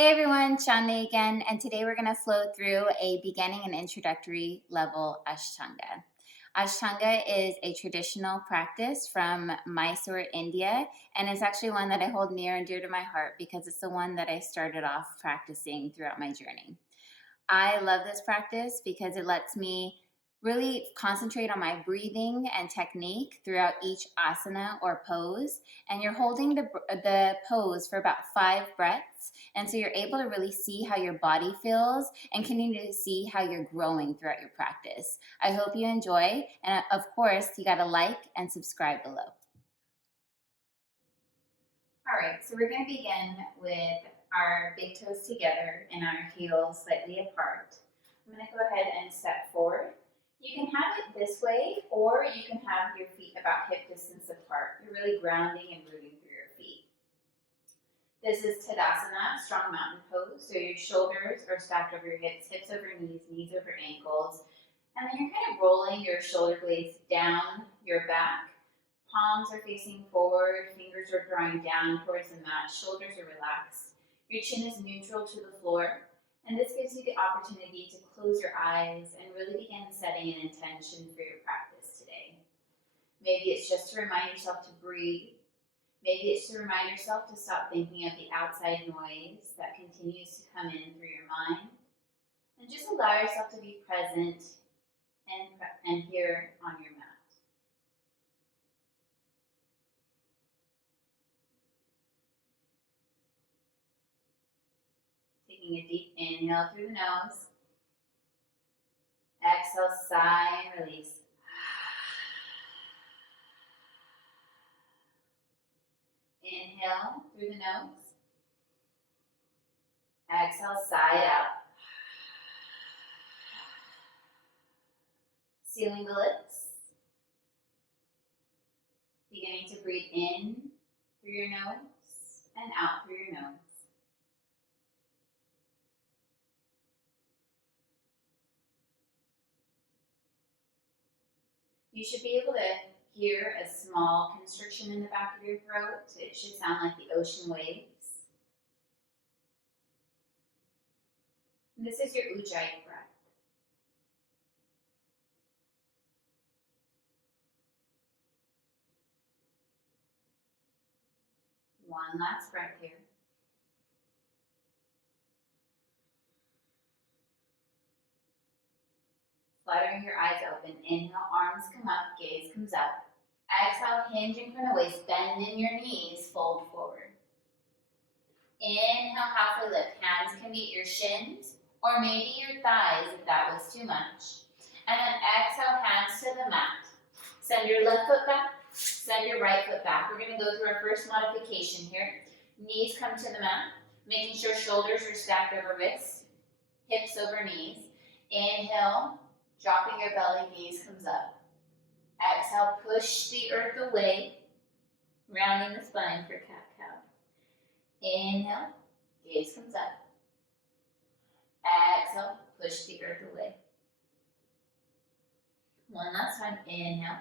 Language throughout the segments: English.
Hey everyone, Chandni again, and today we're going to flow through a beginning and introductory level Ashtanga. Ashtanga is a traditional practice from Mysore, India, and it's actually one that I hold near and dear to my heart because it's the one that I started off practicing throughout my journey. I love this practice because it lets me really concentrate on my breathing and technique throughout each asana or pose. And you're holding the pose for about 5 breaths. And so you're able to really see how your body feels and continue to see how you're growing throughout your practice. I hope you enjoy. And of course, you got to like and subscribe below. All right, so we're going to begin with our big toes together and our heels slightly apart. I'm going to go ahead and step forward. You can have it this way, or you can have your feet about hip distance apart. You're really grounding and rooting through your feet. This is Tadasana, strong mountain pose. So your shoulders are stacked over your hips, hips over knees, knees over ankles. And then you're kind of rolling your shoulder blades down your back. Palms are facing forward, fingers are drawing down towards the mat, shoulders are relaxed. Your chin is neutral to the floor, and this gives you the opportunity to close your eyes and really begin setting an intention for your practice today. Maybe it's just to remind yourself to breathe. Maybe it's to remind yourself to stop thinking of the outside noise that continues to come in through your mind, and just allow yourself to be present and here on your mat. Taking a deep inhale through the nose. Exhale, sigh and release. Inhale through the nose. Exhale, sigh out. Sealing the lips. Beginning to breathe in through your nose and out through your nose. You should be able to hear a small constriction in the back of your throat. It should sound like the ocean waves. And this is your Ujjayi breath. One last breath here. Fluttering your eyes open. Inhale, arms come up, gaze comes up. Exhale, hinging from the waist, bend in your knees, fold forward. Inhale, halfway lift. Hands can be at your shins or maybe your thighs if that was too much. And then exhale, hands to the mat. Send your left foot back, send your right foot back. We're going to go through our first modification here. Knees come to the mat, making sure shoulders are stacked over wrists, hips over knees. Inhale, dropping your belly, gaze comes up. Exhale, push the earth away, rounding the spine for cat-cow. Inhale, gaze comes up. Exhale, push the earth away. One last time, inhale.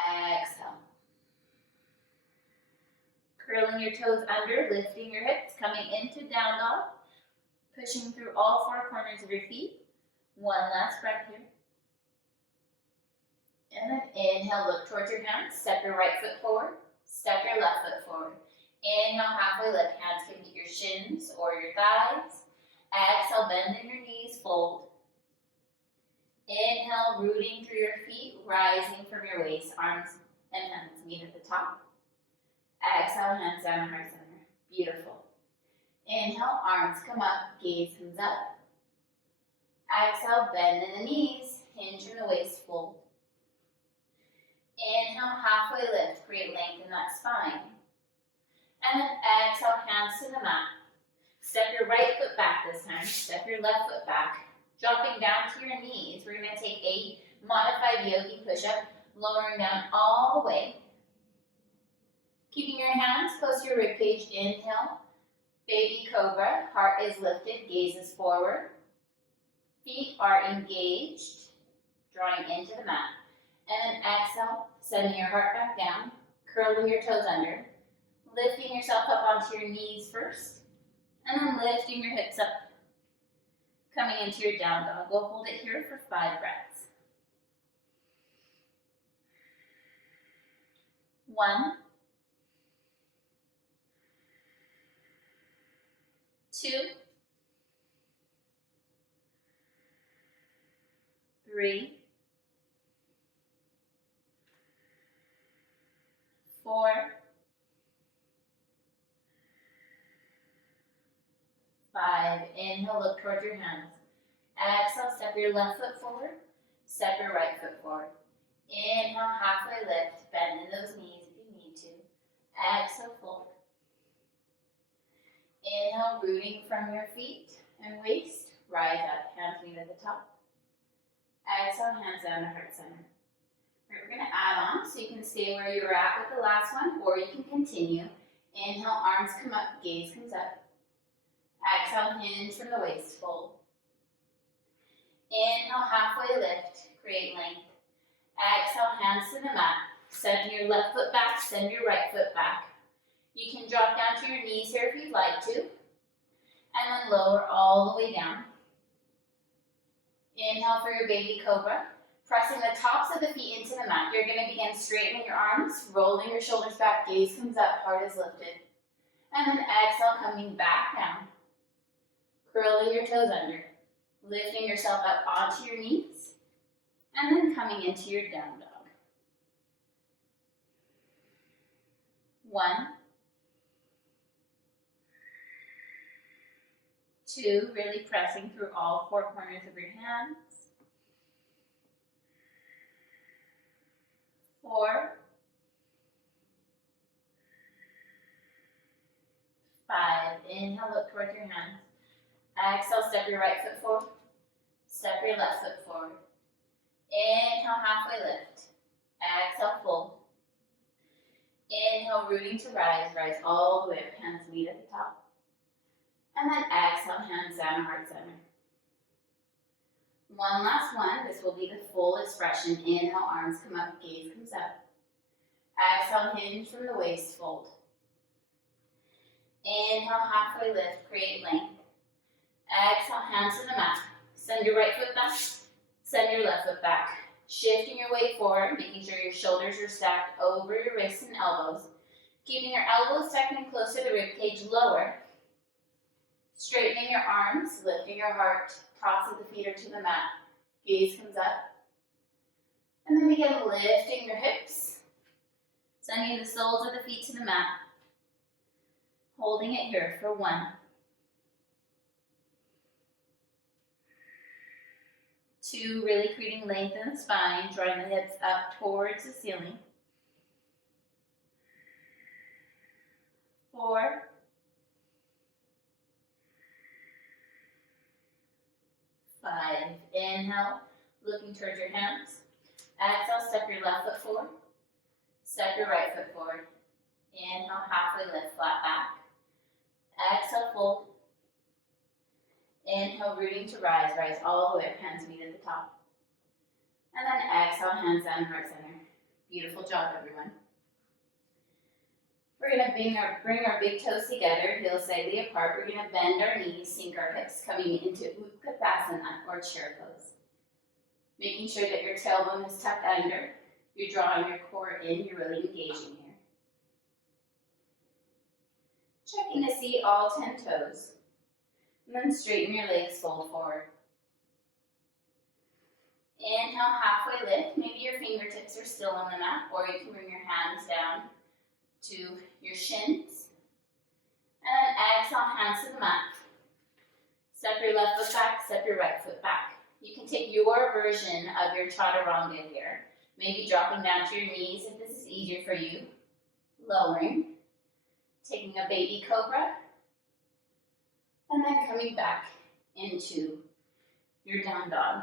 Exhale. Curling your toes under, lifting your hips, coming into down dog. Pushing through all 4 corners of your feet. One last breath here. And then inhale, look towards your hands. Step your right foot forward. Step your left foot forward. Inhale, halfway lift. Hands can be your shins or your thighs. Exhale, bend in your knees, fold. Inhale, rooting through your feet, rising from your waist. Arms and hands meet at the top. Exhale, hands down, heart center. Beautiful. Inhale, arms come up, gaze comes up. Exhale, bend in the knees, hinge in the waist, fold. Inhale, halfway lift, create length in that spine. And then exhale, hands to the mat. Step your right foot back this time, step your left foot back. Dropping down to your knees, we're going to take a modified yogi push-up, lowering down all the way. Keeping your hands close to your ribcage, inhale. Baby cobra, heart is lifted, gaze is forward. Feet are engaged, drawing into the mat. And then exhale, sending your heart back down, curling your toes under, Lifting yourself up onto your knees first, and then lifting your hips up, coming into your down dog. We'll hold it here for 5 breaths. 1, 2, 3, 4, 5. Inhale, look towards your hands. Exhale, step your left foot forward, step your right foot forward. Inhale, halfway lift, bend in those knees if you need to. Exhale, fold. Inhale, rooting from your feet and waist, rise up, hands meet at the top. Exhale, hands down to heart center. All right, we're going to add on, so you can stay where you were at with the last one, or you can continue. Inhale, arms come up, gaze comes up. Exhale, hinge from the waist, fold. Inhale, halfway lift, create length. Exhale, hands to the mat. Send your left foot back, send your right foot back. You can drop down to your knees here if you'd like to. And then lower all the way down. Inhale for your baby cobra. Pressing the tops of the feet into the mat. You're going to begin straightening your arms, rolling your shoulders back, gaze comes up, heart is lifted. And then exhale, coming back down. Curling your toes under. Lifting yourself up onto your knees. And then coming into your down dog. 1, 2, really pressing through all 4 corners of your hands. 4, 5. Inhale, look towards your hands. Exhale, step your right foot forward. Step your left foot forward. Inhale, halfway lift. Exhale, fold. Inhale, rooting to rise. Rise all the way up, hands meet at the top. And then exhale, hands down to heart center. One last one. This will be the full expression. Inhale, arms come up, gaze comes up. Exhale, hinge from the waist, fold. Inhale, halfway lift, create length. Exhale, hands to the mat. Send your right foot back, send your left foot back. Shifting your weight forward, making sure your shoulders are stacked over your wrists and elbows. Keeping your elbows tucked in close to the ribcage, lower. Straightening your arms, lifting your heart, tops of the feet are to the mat. Gaze comes up. And then begin lifting your hips. Sending the soles of the feet to the mat. Holding it here for 1, 2, really creating length in the spine, drawing the hips up towards the ceiling. 4, 5. Inhale, looking towards your hands. Exhale, step your left foot forward. Step your right foot forward. Inhale, halfway lift, flat back. Exhale, fold. Inhale, rooting to rise. Rise all the way up, hands meet at the top. And then exhale, hands down, heart center. Beautiful job, everyone. We're going to bring our big toes together, heels slightly apart. We're going to bend our knees, sink our hips, coming into Utkatasana or chair pose. Making sure that your tailbone is tucked under. You're drawing your core in, you're really engaging here. Checking to see all 10 toes. And then straighten your legs, fold forward. Inhale, halfway lift. Maybe your fingertips are still on the mat, or you can bring your hands down to your shins. And then exhale, hands to the mat. Step your left foot back, step your right foot back. You can take your version of your chaturanga here. Maybe dropping down to your knees if this is easier for you. Lowering. Taking a baby cobra. And then coming back into your down dog.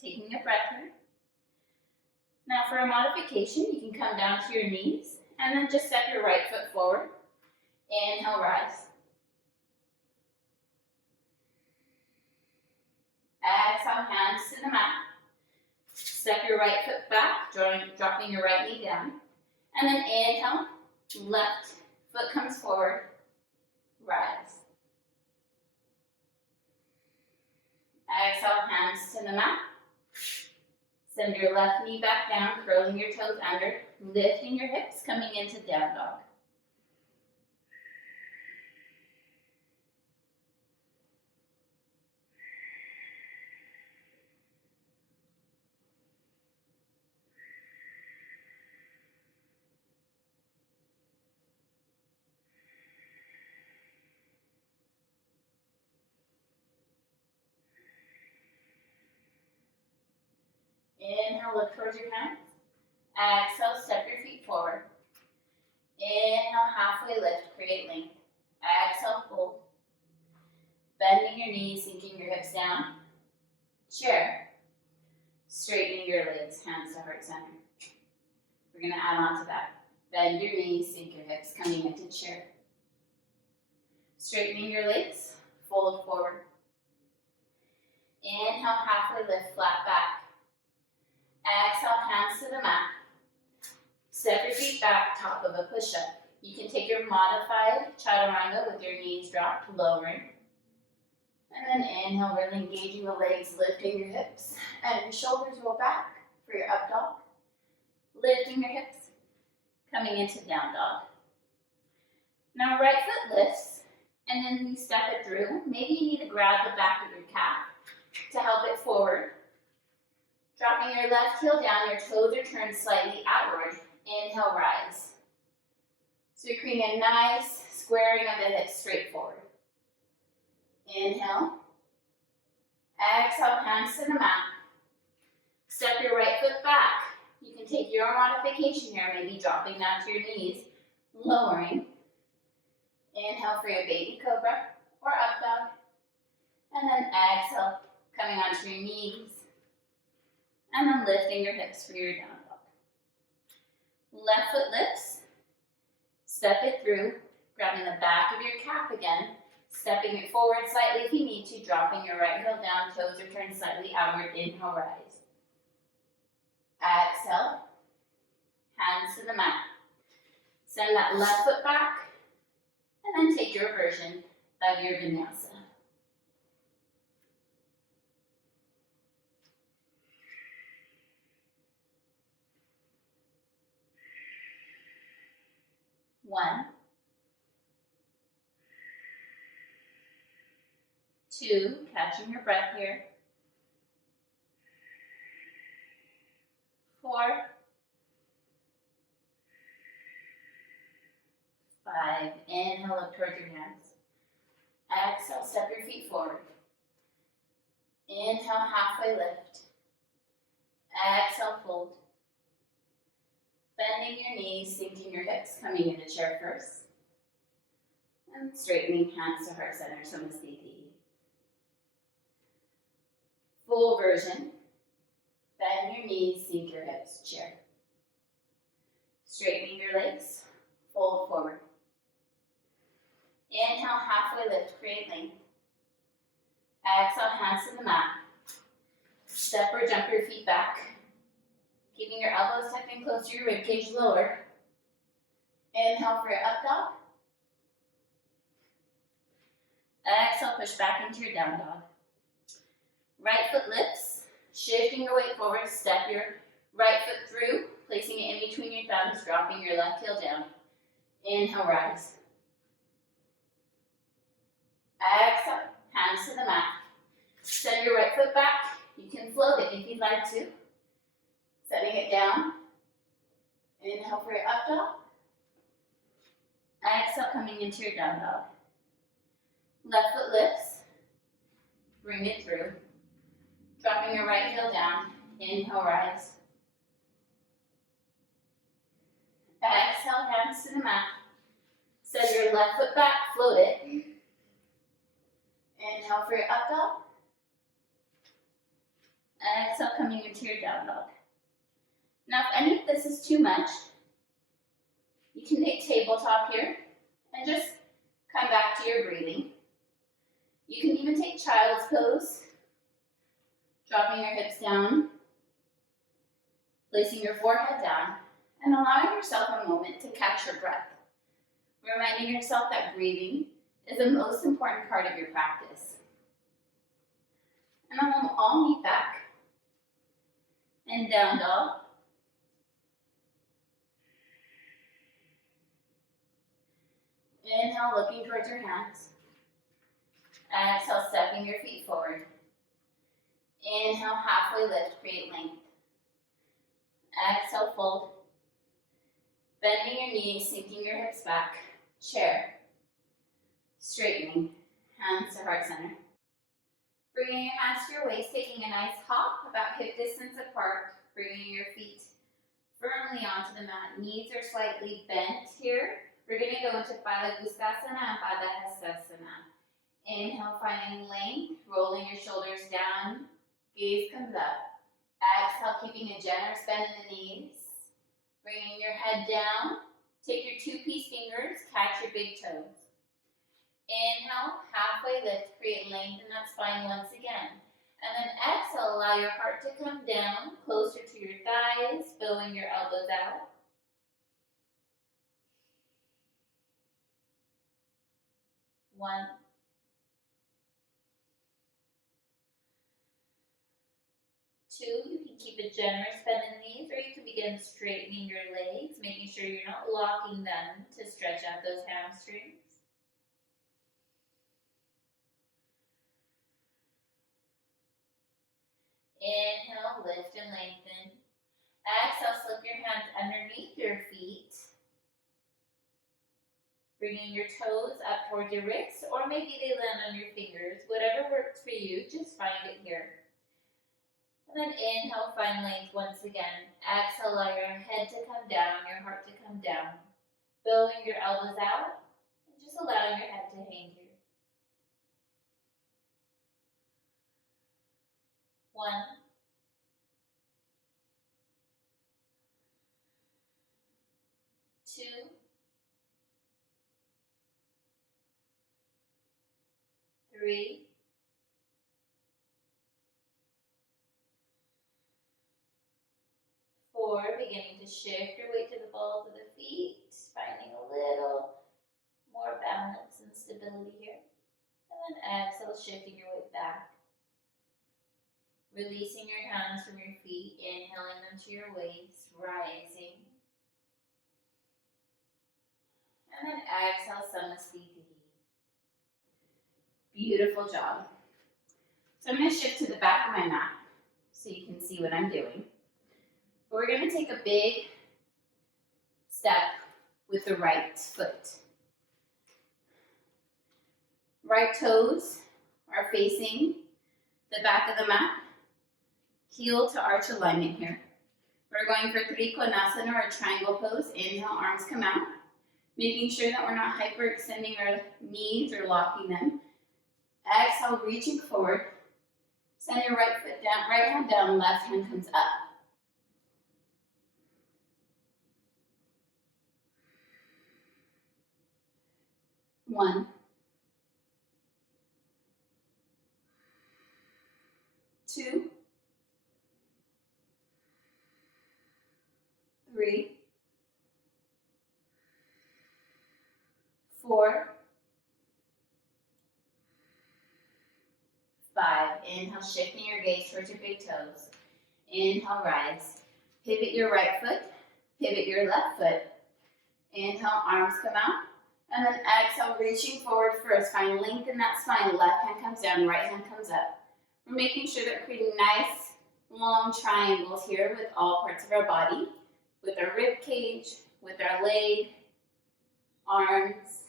Taking a breath here. Now for a modification, you can come down to your knees and then just step your right foot forward. Inhale, rise. Exhale, hands to the mat. Step your right foot back, dropping your right knee down. And then inhale, left foot comes forward, rise. Exhale, hands to the mat. Send your left knee back down, curling your toes under, lifting your hips, coming into down dog. Inhale, look towards your hands. Exhale, step your feet forward. Inhale, halfway lift, create length. Exhale, fold. Bending your knees, sinking your hips down. Chair. Straightening your legs, hands to heart center. We're going to add on to that. Bend your knees, sink your hips, coming into chair. Straightening your legs, fold forward. Inhale, halfway lift, flat back. Exhale, hands to the mat. Step your feet back, top of a push-up. You can take your modified chaturanga with your knees dropped, lowering. And then inhale, really engaging the legs, lifting your hips. And your shoulders roll back for your up dog. Lifting your hips, coming into down dog. Now right foot lifts, and then you step it through. Maybe you need to grab the back of your calf to help it forward. Dropping your left heel down, your toes are turned slightly outward. Inhale, rise. So you're creating a nice squaring of the hips straight forward. Inhale. Exhale, hands to the mat. Step your right foot back. You can take your modification here, maybe dropping down to your knees, lowering. Inhale for your baby cobra or up dog. And then exhale, coming onto your knees. And then lifting your hips for your down dog. Left foot lifts. Step it through, grabbing the back of your calf again, stepping it forward slightly if you need to, dropping your right heel down, toes are turned slightly outward. Inhale, rise. Exhale, hands to the mat. Send that left foot back, and then take your version of your vinyasa. One, two, catching your breath here. 4, 5, inhale, look towards your hands. Exhale, step your feet forward. Inhale, halfway lift. Exhale, fold. Bending your knees, sinking your hips, coming into chair first. And straightening hands to heart center, Samastiti. Full version. Bend your knees, sink your hips, chair. Straightening your legs, fold forward. Inhale, halfway lift, create length. Exhale, hands to the mat. Step or jump your feet back. Keeping your elbows tucked in close to your ribcage, lower. Inhale for your up dog. Exhale, push back into your down dog. Right foot lifts, shifting your weight forward, step your right foot through, placing it in between your thumbs, dropping your left heel down. Inhale, rise. Exhale, hands to the mat. Send your right foot back. You can float it if you'd like to. Setting it down. Inhale for your up dog. Exhale, coming into your down dog. Left foot lifts. Bring it through. Dropping your right heel down. Inhale, rise. Exhale, hands to the mat. Send your left foot back, float it. Inhale for your up dog. Exhale, coming into your down dog. Now, if any of this is too much, you can take tabletop here and just come back to your breathing. You can even take child's pose, dropping your hips down, Placing your forehead down and allowing yourself a moment to catch your breath. Reminding yourself that breathing is the most important part of your practice. And then we'll all meet back in down dog. Inhale, looking towards your hands. Exhale, stepping your feet forward. Inhale, halfway lift, create length. Exhale, fold. Bending your knees, sinking your hips back. Chair. Straightening, hands to heart center. Bringing your hands to your waist, taking a nice hop about hip distance apart. Bringing your feet firmly onto the mat. Knees are slightly bent here. We're going to go into Padagustasana and Padahastasana. Inhale, finding length, rolling your shoulders down. Gaze comes up. Exhale, keeping a generous bend in the knees. Bringing your head down. Take your two-piece fingers, catch your big toes. Inhale, halfway lift, create length in that spine once again. And then exhale, allow your heart to come down, closer to your thighs, bowing your elbows out. 1, 2, you can keep a generous bend in the knees, or you can begin straightening your legs, making sure you're not locking them to stretch out those hamstrings. Inhale, lift and lengthen. Exhale, slip your hands underneath your feet. Bringing your toes up towards your wrists, or maybe they land on your fingers. Whatever works for you, just find it here. And then inhale, find length once again. Exhale, allow your head to come down, your heart to come down. Bowing your elbows out, and just allowing your head to hang here. 1, 2, 3, 4, beginning to shift your weight to the balls of the feet, finding a little more balance and stability here. And then exhale, shifting your weight back. Releasing your hands from your feet, inhaling them to your waist, rising. And then exhale, Samasthiti. Beautiful job. So I'm going to shift to the back of my mat so you can see what I'm doing. But we're going to take a big step with the right foot. Right toes are facing the back of the mat. Heel to arch alignment here. We're going for Trikonasana or triangle pose. Inhale, arms come out. Making sure that we're not hyperextending our knees or locking them. Exhale, reaching forward. Send your right foot down, right hand down, left hand comes up. 1, 2, 3, 4, 5. Inhale, shifting your gaze towards your big toes. Inhale, rise. Pivot your right foot, pivot your left foot. Inhale, arms come out. And then exhale, reaching forward first. Find length in that spine. Left hand comes down, right hand comes up. We're making sure that we're creating nice, long triangles here with all parts of our body. With our rib cage, with our leg, arms.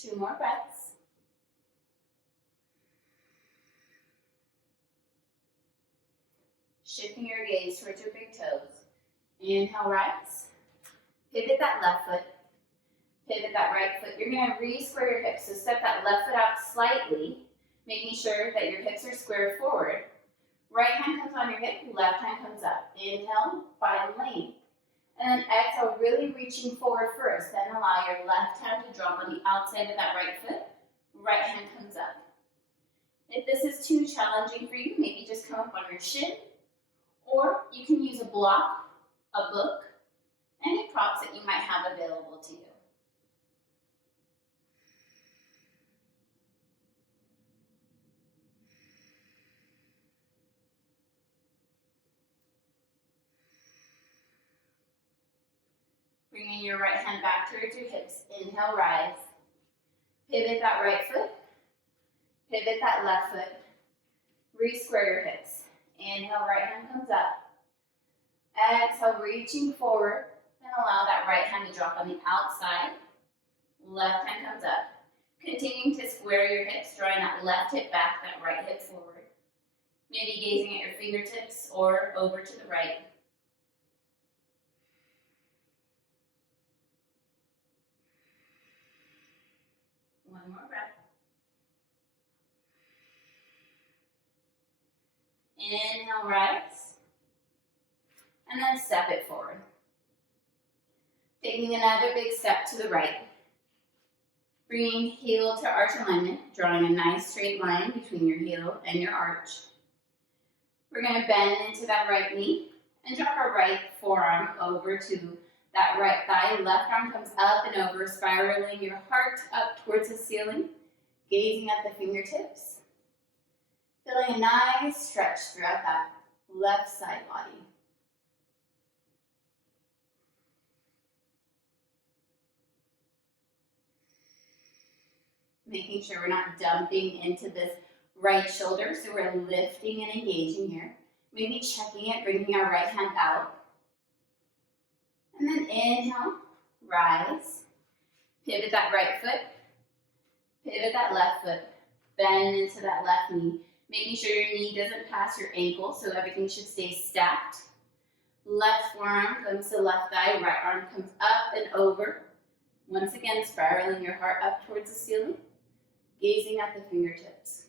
2 more breaths. Shifting your gaze towards your big toes. Inhale, rise. Pivot that left foot. Pivot that right foot. You're going to re-square your hips. So step that left foot out slightly, making sure that your hips are squared forward. Right hand comes on your hip, left hand comes up. Inhale, find length. And then exhale, really reaching forward first. Then allow your left hand to drop on the outside of that right foot. Right hand comes up. If this is too challenging for you, maybe just come up on your shin, or you can use a block, a book, any props that you might have available to you. Bringing your right hand back towards your hips. Inhale, rise. Pivot that right foot. Pivot that left foot. Re-square your hips. Inhale, right hand comes up. Exhale, reaching forward. And allow that right hand to drop on the outside. Left hand comes up. Continuing to square your hips, drawing that left hip back, that right hip forward. Maybe gazing at your fingertips or over to the right. One more breath. Inhale, rise. And then step it forward. Taking another big step to the right. Bringing heel to arch alignment, drawing a nice straight line between your heel and your arch. We're going to bend into that right knee and drop our right forearm over to that right thigh. Left arm comes up and over, spiraling your heart up towards the ceiling, gazing at the fingertips. Feeling a nice stretch throughout that left side body. Making sure we're not dumping into this right shoulder, so we're lifting and engaging here. Maybe checking it, bringing our right hand out. And then inhale, rise. Pivot that right foot. Pivot that left foot. Bend into that left knee. Making sure your knee doesn't pass your ankle, so everything should stay stacked. Left forearm comes to left thigh, right arm comes up and over. Once again, spiraling your heart up towards the ceiling, gazing at the fingertips.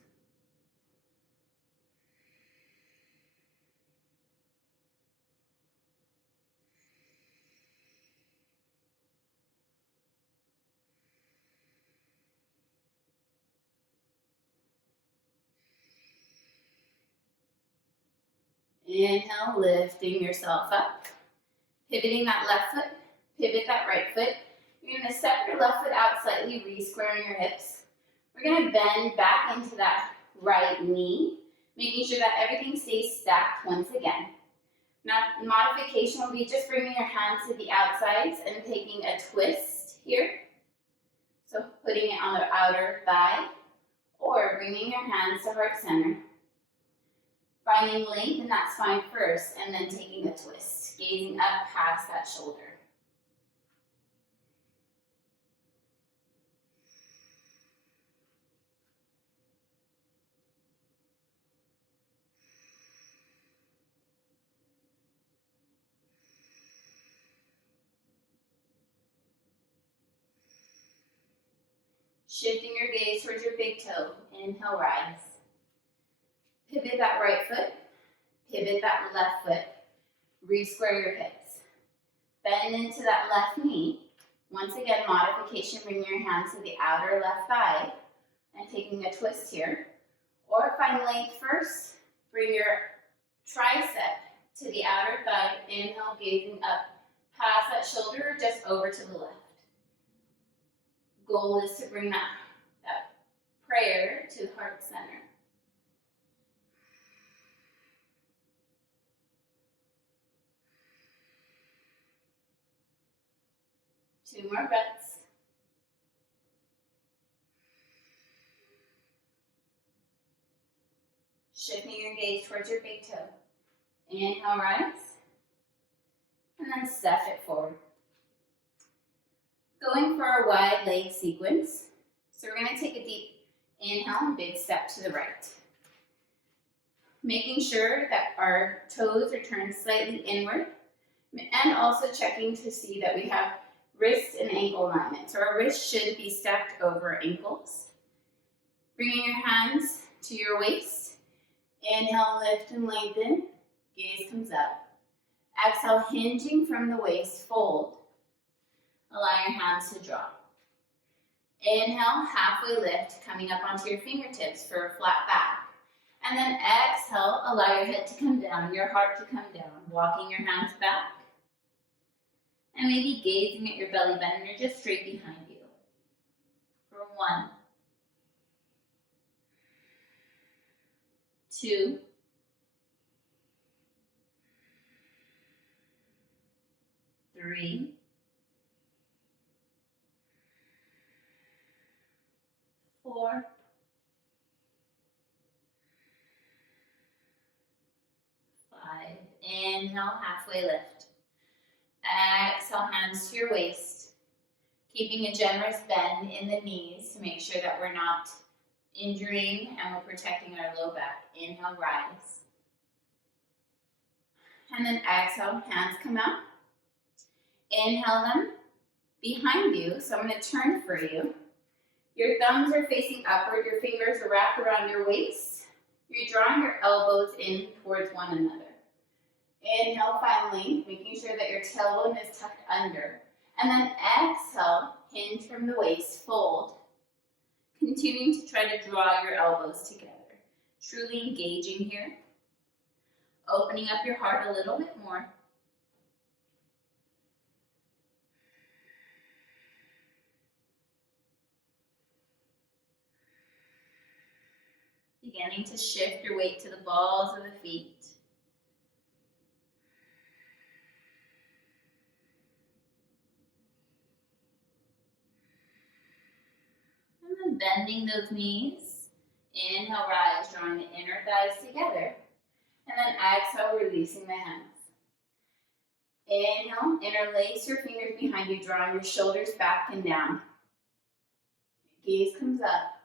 Inhale, lifting yourself up. Pivoting that left foot, pivot that right foot. You're going to step your left foot out slightly, re-squaring your hips. We're going to bend back into that right knee, making sure that everything stays stacked once again. Now, modification will be just bringing your hands to the outsides and taking a twist here. So putting it on the outer thigh, or bringing your hands to heart center. Finding length in that spine first, and then taking a twist, gazing up past that shoulder. Shifting your gaze towards your big toe. Inhale, rise. Pivot that right foot. Pivot that left foot. Re-square your hips. Bend into that left knee. Once again, modification, bring your hands to the outer left thigh and taking a twist here. Or find length first. Bring your tricep to the outer thigh. Inhale, gazing up past that shoulder, just over to the left. Goal is to bring that prayer to heart center. Two more breaths. Shifting your gaze towards your big toe. Inhale, rise. And then step it forward. Going for our wide leg sequence. So we're going to take a deep inhale and big step to the right. Making sure that our toes are turned slightly inward. And also checking to see that we have wrist and ankle alignment. So our wrists should be stacked over ankles. Bringing your hands to your waist. Inhale, lift and lengthen. Gaze comes up. Exhale, hinging from the waist, fold. Allow your hands to drop. Inhale, halfway lift, coming up onto your fingertips for a flat back. And then exhale, allow your head to come down, your heart to come down, walking your hands back. And maybe gazing at your belly button, you're just straight behind you. For 1, 2, 3, 4, 5. Inhale, halfway lift. Exhale, hands to your waist. Keeping a generous bend in the knees to make sure that we're not injuring and we're protecting our low back. Inhale, rise. And then exhale, hands come out. Inhale them behind you, so I'm going to turn for you. Your thumbs are facing upward, your fingers are wrapped around your waist. You're drawing your elbows in towards one another. Inhale, find length, making sure that your tailbone is tucked under. And then exhale, hinge from the waist, fold. Continuing to try to draw your elbows together. Truly engaging here. Opening up your heart a little bit more. Beginning to shift your weight to the balls of the feet. And then bending those knees. Inhale, rise, drawing the inner thighs together. And then exhale, releasing the hands. Inhale, interlace your fingers behind you, drawing your shoulders back and down. Gaze comes up.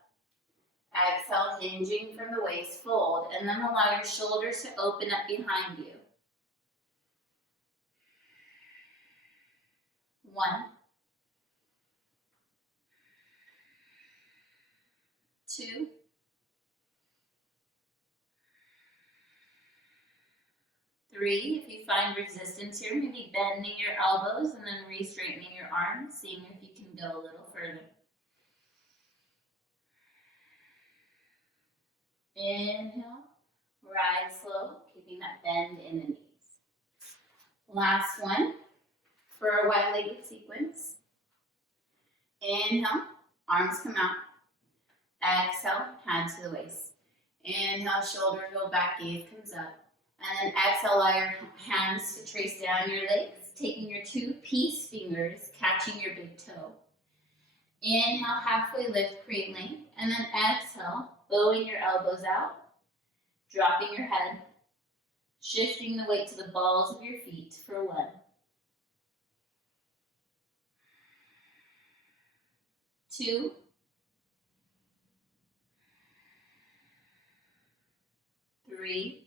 Exhale, hinging from the waist, fold, and then allow your shoulders to open up behind you. 1, 2, 3. If you find resistance here, maybe bending your elbows and then re-straightening your arms, seeing if you can go a little further. Inhale, rise slow, keeping that bend in the knees. Last one for our wide-legged sequence. Inhale, arms come out. Exhale, hands to the waist. Inhale, shoulders go back, gaze comes up. And then exhale, allow your hands to trace down your legs, taking your 2 peace fingers, catching your big toe. Inhale, halfway lift, create length. And then exhale, bowing your elbows out, dropping your head, shifting the weight to the balls of your feet for 1, 2, 3,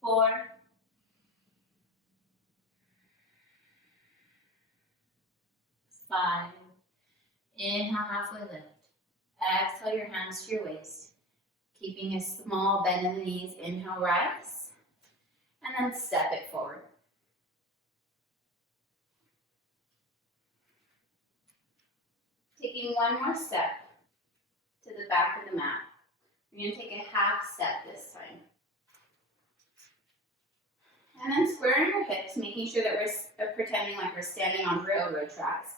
4, 5. Inhale, halfway lift. Exhale your hands to your waist. Keeping a small bend in the knees. Inhale, rise. And then step it forward. Taking one more step to the back of the mat. We're going to take a half step this time. And then squaring your hips, making sure that we're pretending like we're standing on railroad tracks.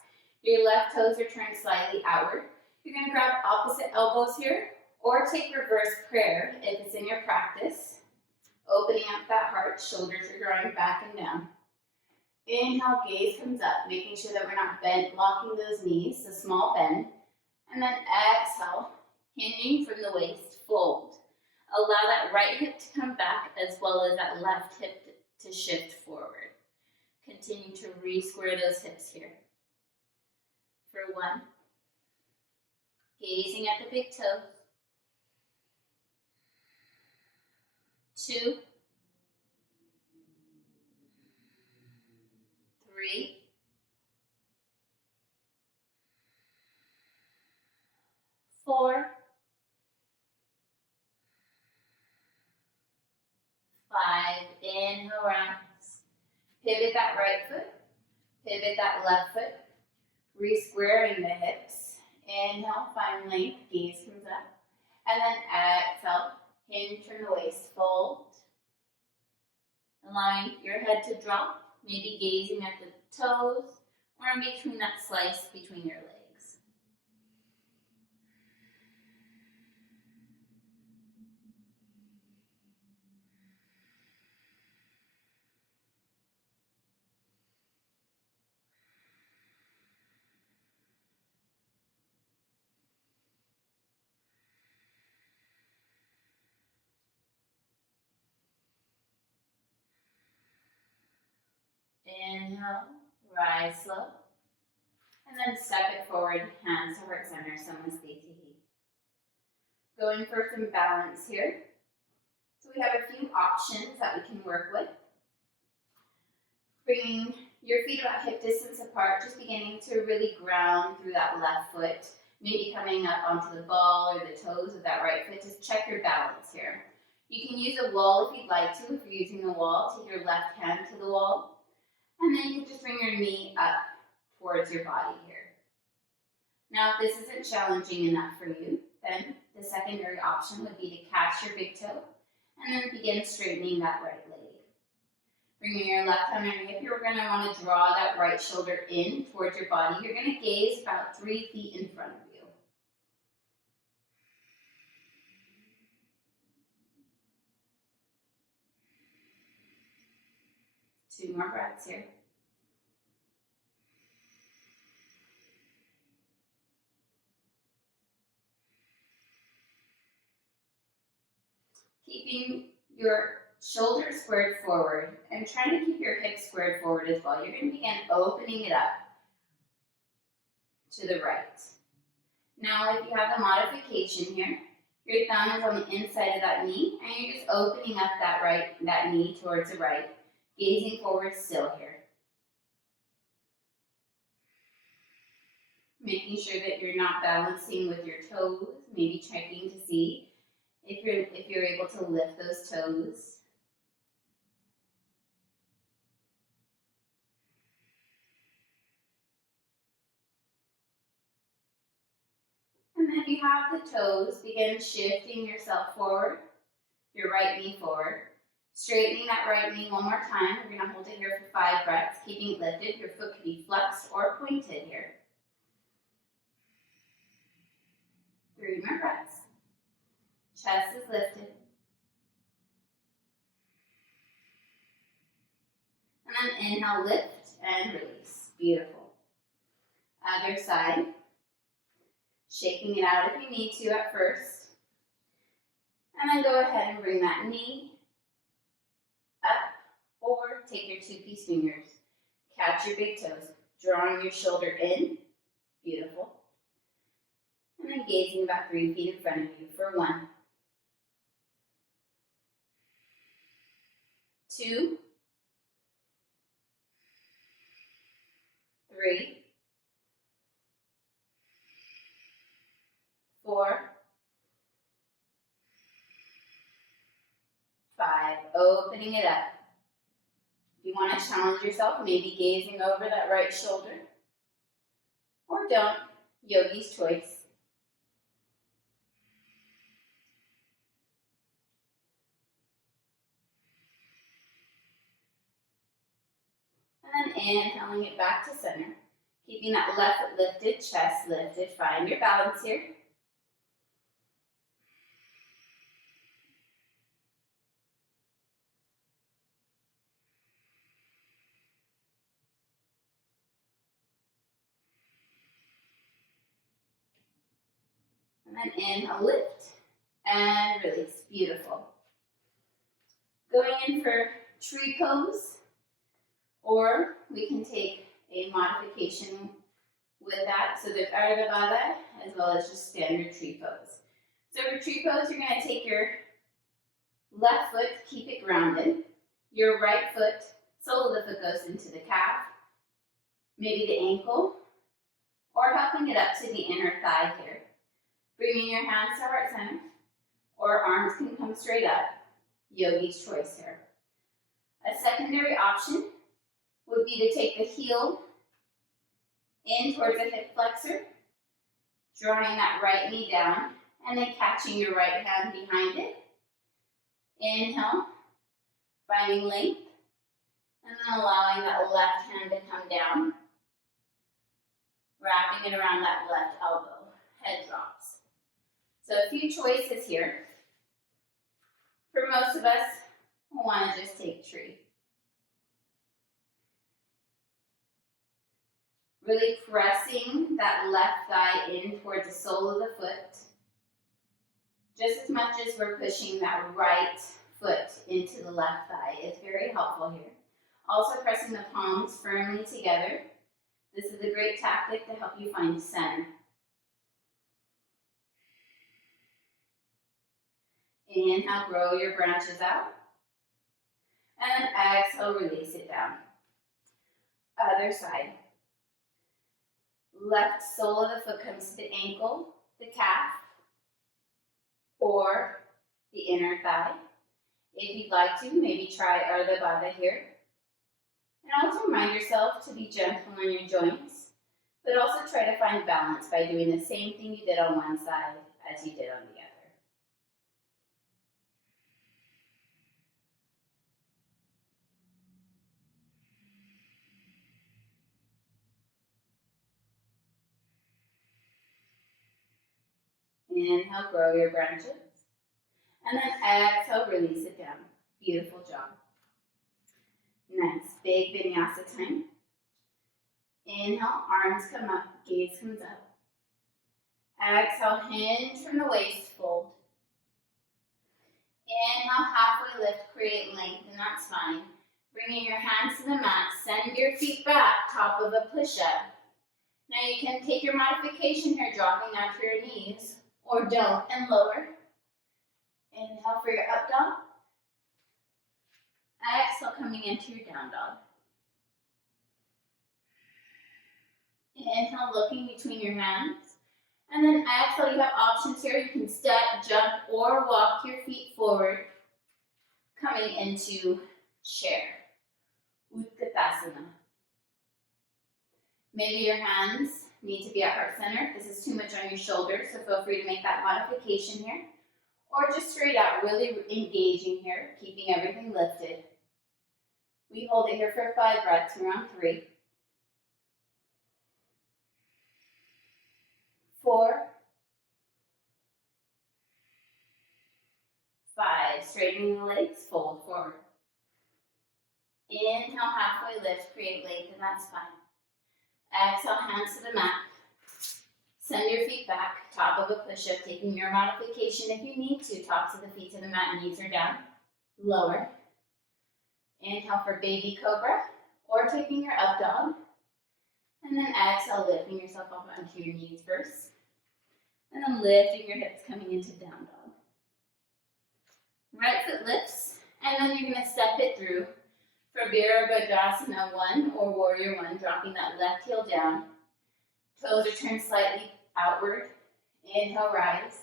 Your left toes are turned slightly outward. You're going to grab opposite elbows here, or take reverse prayer if it's in your practice. Opening up that heart, shoulders are drawing back and down. Inhale, gaze comes up, making sure that we're not bent, locking those knees, a small bend. And then exhale, hinging from the waist, fold. Allow that right hip to come back as well as that left hip to shift forward. Continue to re-square those hips here. For 1, gazing at the big toe. 2, 3, 4, 5. Inhale, rise. Pivot that right foot. Pivot that left foot, re-squaring the hips. Inhale, find length, gaze comes up. And then exhale, hinge, turn the waist, fold. Allowing your head to drop, maybe gazing at the toes or in between that slice between your legs. Inhale, rise slow. And then step it forward, hands to heart center, Samasthiti. Going for some balance here. So we have a few options that we can work with. Bringing your feet about hip distance apart, just beginning to really ground through that left foot. Maybe coming up onto the ball or the toes of that right foot. Just check your balance here. You can use a wall if you'd like to. If you're using the wall, take your left hand to the wall. And then you can just bring your knee up towards your body here. Now, if this isn't challenging enough for you, then the secondary option would be to catch your big toe and then begin straightening that right leg. Bringing your left hand on your hip, you're going to want to draw that right shoulder in towards your body. You're going to gaze about 3 feet in front of you. Two more breaths here. Keeping your shoulders squared forward and trying to keep your hips squared forward as well. You're going to begin opening it up to the right. Now, if you have the modification here, your thumb is on the inside of that knee, and you're just opening up that knee towards the right, gazing forward still here. Making sure that you're not balancing with your toes, maybe checking to see if you're able to lift those toes. And then if you have the toes, begin shifting yourself forward, your right knee forward. Straightening that right knee one more time. We're going to hold it here for 5 breaths, keeping it lifted. Your foot could be flexed or pointed here. 3 more breaths. Chest is lifted. And then inhale, lift and release. Beautiful. Other side. Shaking it out if you need to at first. And then go ahead and bring that knee up, or take your 2-piece fingers. Catch your big toes. Drawing your shoulder in. Beautiful. And then gazing about 3 feet in front of you for 1, 2, 3, 4, 5. Opening it up. If you want to challenge yourself, maybe gazing over that right shoulder. Or don't. Yogi's choice. And then inhaling it back to center. Keeping that left foot lifted, chest lifted. Find your balance here. And then inhale, lift and release. Beautiful. Going in for tree pose, or we can take a modification with that. So there's Ardha Baddha as well as just standard tree pose. So for tree pose, you're going to take your left foot, keep it grounded. Your right foot, sole of the foot goes into the calf, maybe the ankle, or helping it up to the inner thigh here. Bringing your hands to heart center, or arms can come straight up. Yogi's choice here. A secondary option would be to take the heel in towards the hip flexor, drawing that right knee down, and then catching your right hand behind it. Inhale, finding length, and then allowing that left hand to come down, wrapping it around that left elbow. Head drops. So a few choices here. For most of us, we want to just take tree. Really pressing that left thigh in towards the sole of the foot, just as much as we're pushing that right foot into the left thigh. It's very helpful here. Also pressing the palms firmly together. This is a great tactic to help you find center. Inhale, grow your branches out. And then exhale, release it down. Other side. Left sole of the foot comes to the ankle, the calf, or the inner thigh. If you'd like to, maybe try Ardha Baddha here. And also remind yourself to be gentle on your joints, but also try to find balance by doing the same thing you did on one side as you did on the other. Inhale, grow your branches. And then exhale, release it down. Beautiful job. Nice, big vinyasa time. Inhale, arms come up, gaze comes up. Exhale, hinge from the waist, fold. Inhale, halfway lift, create length, and that's fine. Bringing your hands to the mat, send your feet back, top of a push-up. Now you can take your modification here, dropping down to your knees, or don't, and lower. Inhale for your up dog. Exhale, coming into your down dog. Inhale, looking between your hands. And then exhale, you have options here. You can step, jump, or walk your feet forward, coming into chair. Utkatasana. Maybe your hands need to be at heart center. If this is too much on your shoulders, so feel free to make that modification here. Or just straight out, really engaging here, keeping everything lifted. We hold it here for 5 breaths, around 3. 4. 5. Straightening the legs, fold forward. Inhale, halfway lift, create length, and that's fine. Exhale, hands to the mat. Send your feet back, top of a push-up, taking your modification if you need to. Tops of the feet to the mat, knees are down. Lower. Inhale for baby cobra, or taking your up dog. And then exhale, lifting yourself up onto your knees first. And then lifting your hips, coming into down dog. Right foot lifts, and then you're going to step it through for Virabhadrasana 1 or Warrior 1, dropping that left heel down. Toes are turned slightly outward. Inhale, rise.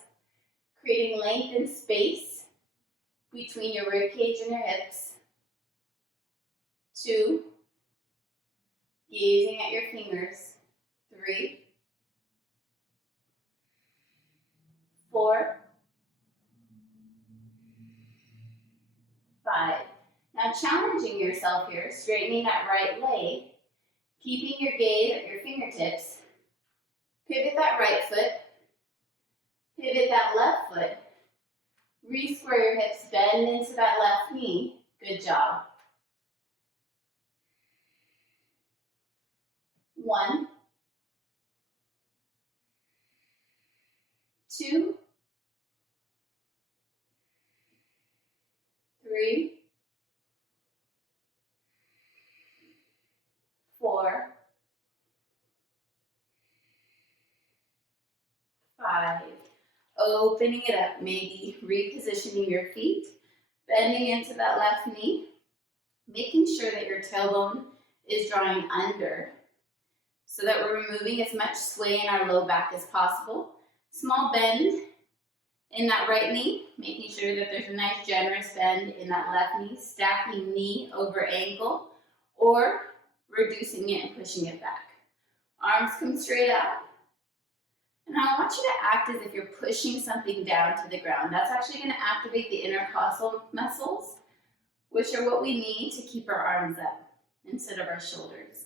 Creating length and space between your rib cage and your hips. 2. Gazing at your fingers. 3. 4. 5. Now challenging yourself here, straightening that right leg, keeping your gaze at your fingertips. Pivot that right foot, pivot that left foot, re-square your hips, bend into that left knee. Good job. 1, 2, 3, 4, 5. Opening it up, maybe repositioning your feet, bending into that left knee, making sure that your tailbone is drawing under so that we're removing as much sway in our low back as possible. Small bend in that right knee, making sure that there's a nice generous bend in that left knee, stacking knee over ankle, or reducing it and pushing it back. Arms come straight up. And I want you to act as if you're pushing something down to the ground. That's actually going to activate the intercostal muscles, which are what we need to keep our arms up instead of our shoulders.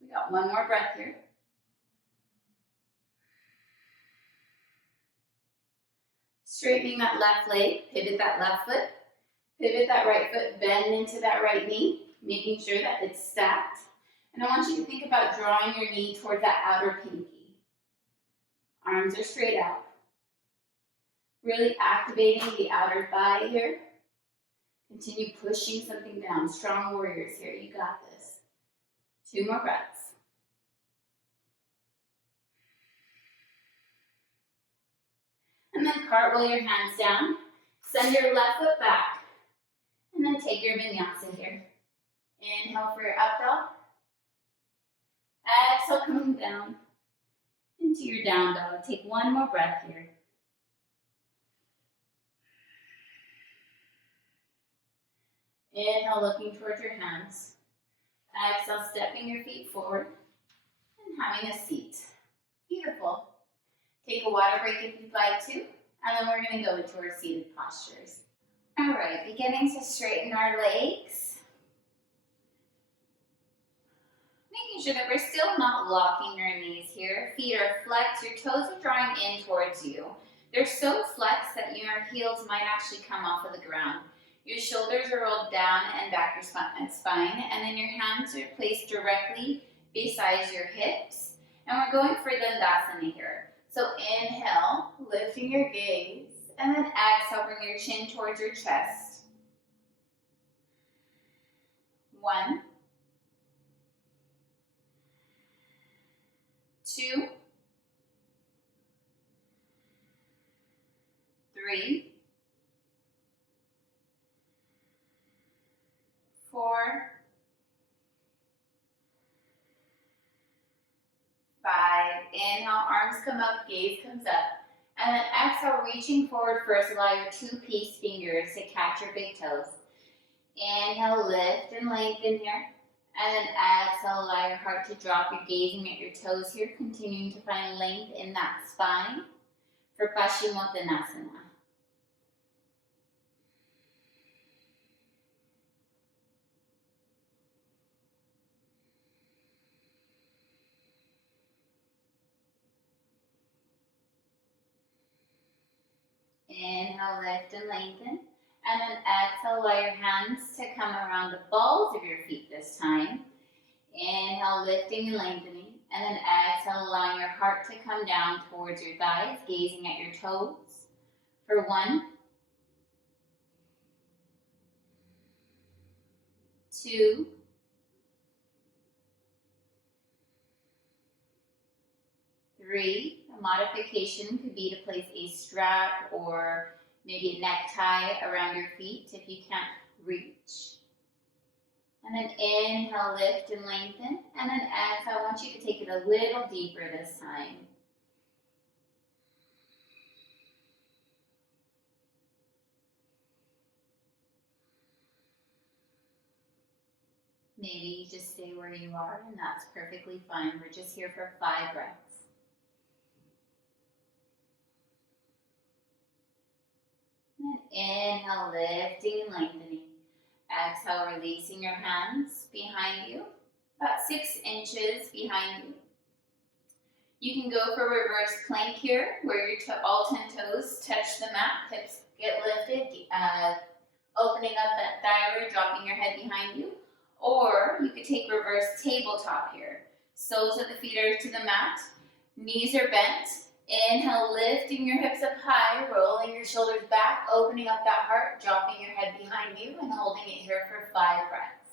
We got one more breath here. Straightening that left leg, pivot that left foot, pivot that right foot, bend into that right knee, making sure that it's stacked. And I want you to think about drawing your knee towards that outer pinky. Arms are straight out. Really activating the outer thigh here. Continue pushing something down. Strong warriors here. You got this. 2 more breaths. And then cartwheel your hands down. Send your left foot back. And then take your vinyasa here. Inhale for your up dog. Exhale, coming down into your down dog. Take one more breath here. Inhale, looking towards your hands. Exhale, stepping your feet forward and having a seat. Beautiful. Take a water break if you'd like to, and then we're going to go into our seated postures. All right, beginning to straighten our legs. Making sure that we're still not locking our knees here. Feet are flexed, your toes are drawing in towards you. They're so flexed that your heels might actually come off of the ground. Your shoulders are rolled down and back your spine, and then your hands are placed directly beside your hips. And we're going for Dandasana here. So inhale, lifting your gaze, and then exhale, bring your chin towards your chest. 1, 2, 3, 4, 5. Inhale, arms come up, gaze comes up. And then exhale, reaching forward first. Allow your 2-piece fingers to catch your big toes. Inhale, lift and lengthen here. And then exhale, allow your heart to drop. You're gazing at your toes here, continuing to find length in that spine for Paschimottanasana. Inhale, lift and lengthen. And then exhale, allow your hands to come around the balls of your feet this time. Inhale, lifting and lengthening. And then exhale, allowing your heart to come down towards your thighs, gazing at your toes. For 1, 2, 3. A modification could be to place a strap or maybe a necktie around your feet if you can't reach. And then inhale, lift and lengthen. And then exhale, I want you to take it a little deeper this time. Maybe you just stay where you are, and that's perfectly fine. We're just here for 5 breaths. And inhale, lifting and lengthening. Exhale, releasing your hands behind you, about 6 inches behind you. You can go for reverse plank here, where your all 10 toes touch the mat, hips get lifted, opening up that thyroid, dropping your head behind you. Or you could take reverse tabletop here. Soles of the feet are to the mat, knees are bent. Inhale, lifting your hips up high, rolling your shoulders back, opening up that heart, dropping your head behind you, and holding it here for 5 breaths.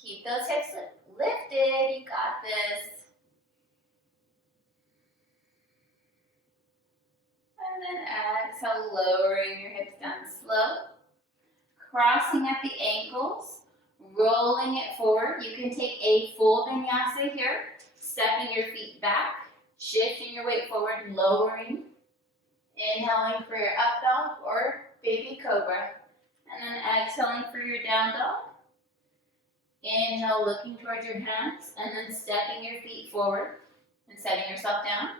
Keep those hips lifted, you got this. And then exhale, lowering your hips down slow. Crossing at the ankles. Rolling it forward. You can take a full vinyasa here, stepping your feet back, shifting your weight forward, lowering Inhaling for your up dog or baby cobra. And then exhaling for your down dog. Inhale, looking towards your hands, and then stepping your feet forward and setting yourself down.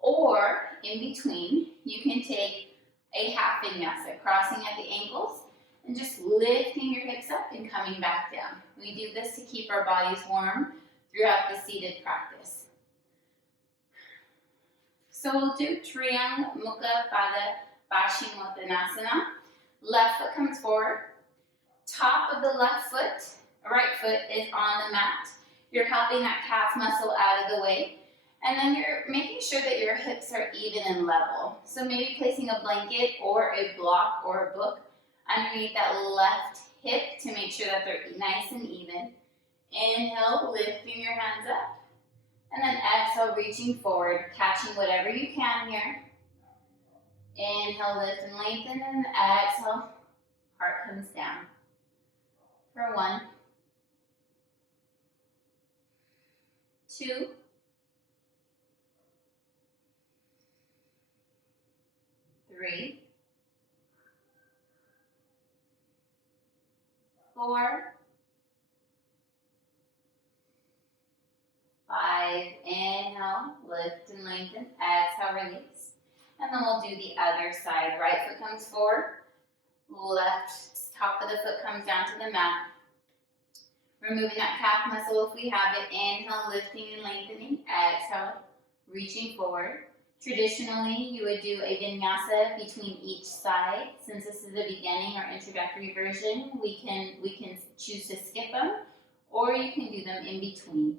Or, in between, you can take a half vinyasa, crossing at the ankles, and just lifting your hips up and coming back down. We do this to keep our bodies warm throughout the seated practice. So we'll do Triyang Mukha Pada Paschimottanasana. Left foot comes forward. Top of the left foot, right foot is on the mat. You're helping that calf muscle out of the way. And then you're making sure that your hips are even and level. So maybe placing a blanket or a block or a book underneath that left hip to make sure that they're nice and even. Inhale, lifting your hands up. And then exhale, reaching forward, catching whatever you can here. Inhale, lift and lengthen, and exhale, heart comes down. For 1, 2, 3, 4, 5. Inhale, lift and lengthen. Exhale, release. And then we'll do the other side. Right foot comes forward. Left top of the foot comes down to the mat. Removing that calf muscle if we have it. Inhale, lifting and lengthening. Exhale, reaching forward. Traditionally, you would do a vinyasa between each side. Since this is a beginning or introductory version, we can choose to skip them, or you can do them in between.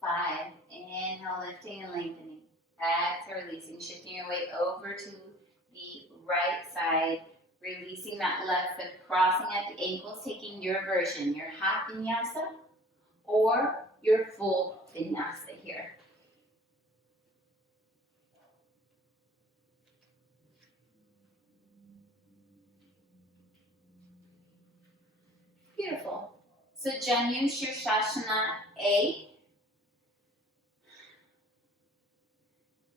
Five. Inhale, lifting and lengthening. Exhale, releasing, shifting your weight over to the right side, releasing that left foot, crossing at the ankles, taking your version, your half vinyasa or your full vinyasa here. Beautiful. So Janu Shirshasana A.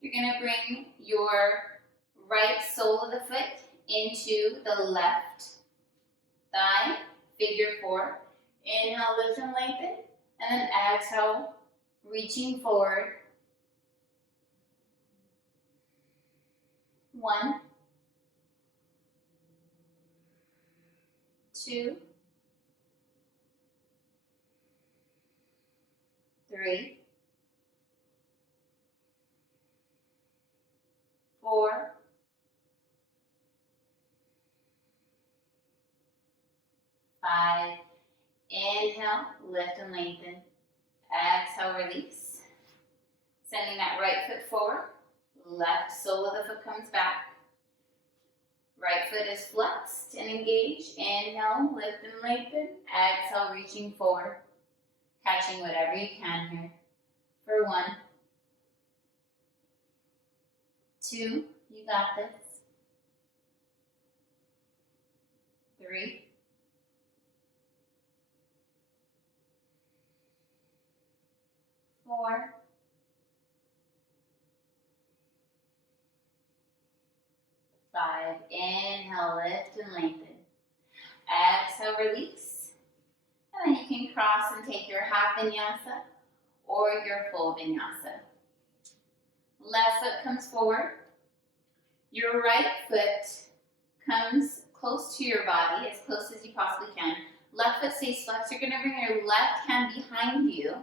You're going to bring your right sole of the foot into the left thigh, figure 4. Inhale, lift and lengthen, and then exhale, reaching forward. 1, 2, 3, 4, 5. Inhale, lift and lengthen. Exhale, release. Sending that right foot forward. Left sole of the foot comes back. Right foot is flexed and engaged. Inhale, lift and lengthen. Exhale, reaching forward. Catching whatever you can here. For 1, 2, you got this. 3, 4, 5. Inhale, lift and lengthen. Exhale, release. And then you can cross and take your half vinyasa or your full vinyasa. Left foot comes forward. Your right foot comes close to your body, as close as you possibly can. Left foot stays flexed. You're going to bring your left hand behind you.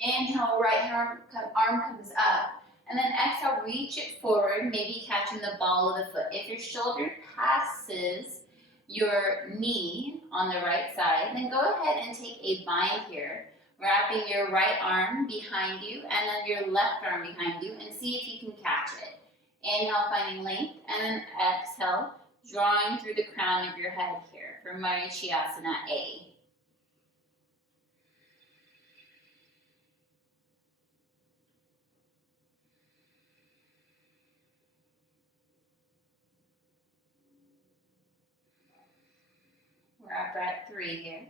Inhale, right arm comes up. And then exhale, reach it forward, maybe catching the ball of the foot. If your shoulder passes your knee on the right side, then go ahead and take a bind here, wrapping your right arm behind you and then your left arm behind you, and see if you can catch it. Inhale, finding length, and then exhale, drawing through the crown of your head here for Marichyasana A. We're up at 3 here.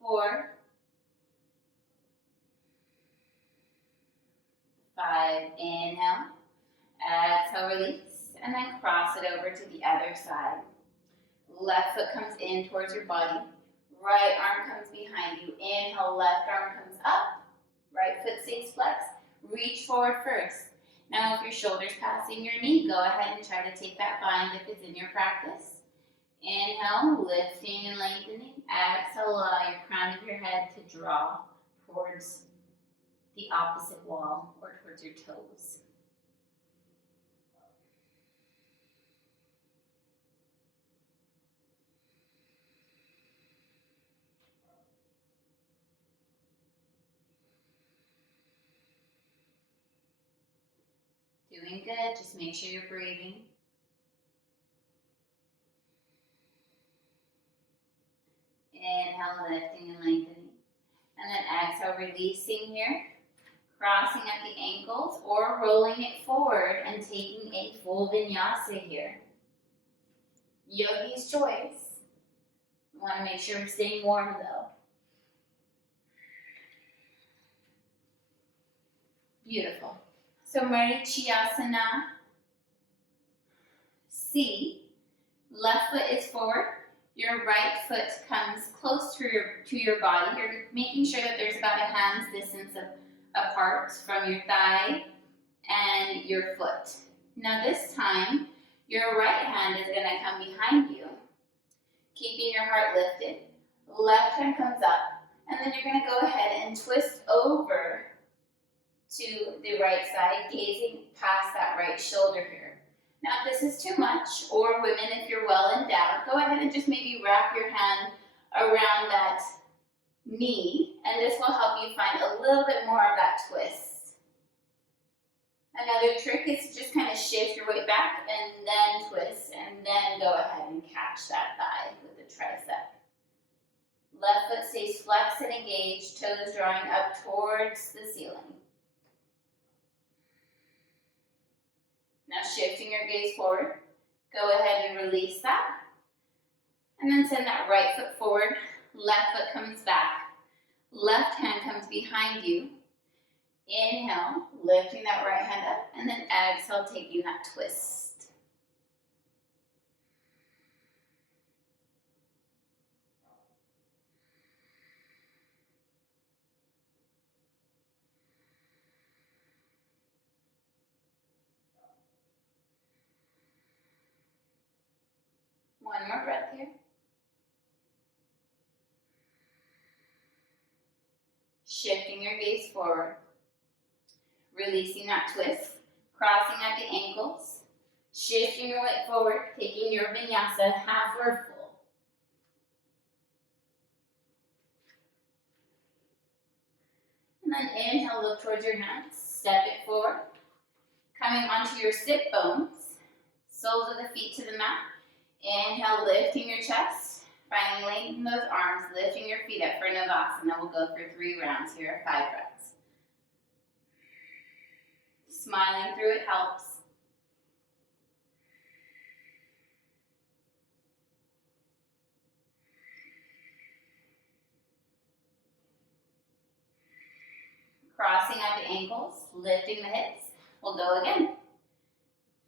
4, 5, inhale, exhale, release, and then cross it over to the other side. Left foot comes in towards your body, right arm comes behind you. Inhale, left arm comes up, right foot stays flexed. Reach forward first. Now if your shoulder's passing your knee, go ahead and try to take that bind if it's in your practice. Inhale, lifting and lengthening. Exhale, allow your crown of your head to draw towards the opposite wall or towards your toes. Doing good, just make sure you're breathing. Inhale, lifting and lengthening. And then exhale, releasing here. Crossing at the ankles or rolling it forward and taking a full vinyasa here. Yogi's choice. You want to make sure we're staying warm though. Beautiful. So Marichyasana C. Left foot is forward. Your right foot comes close to your body. You're making sure that there's about a hand's distance apart from your thigh and your foot. Now this time, your right hand is going to come behind you, keeping your heart lifted. Left hand comes up, and then you're going to go ahead and twist over to the right side, gazing past that right shoulder here. Now if this is too much, or women, if you're well endowed, go ahead and just maybe wrap your hand around that knee, and this will help you find a little bit more of that twist. Another trick is to just kind of shift your weight back and then twist, and then go ahead and catch that thigh with the tricep. Left foot stays flexed and engaged, toes drawing up towards the ceiling. Now shifting your gaze forward, go ahead and release that, and then send that right foot forward. Left foot comes back. Left hand comes behind you. Inhale, lifting that right hand up, and then exhale, taking that twist. One more breath here. Shifting your gaze forward, releasing that twist, crossing at the ankles, shifting your weight forward, taking your vinyasa half or full. And then inhale, look towards your hands, step it forward, coming onto your sit bones, soles of the feet to the mat. Inhale, lifting your chest. Finally, lengthen those arms, lifting your feet up for Navasana. We'll go for 3 rounds here, 5 breaths. Smiling through it helps. Crossing at the ankles, lifting the hips. We'll go again.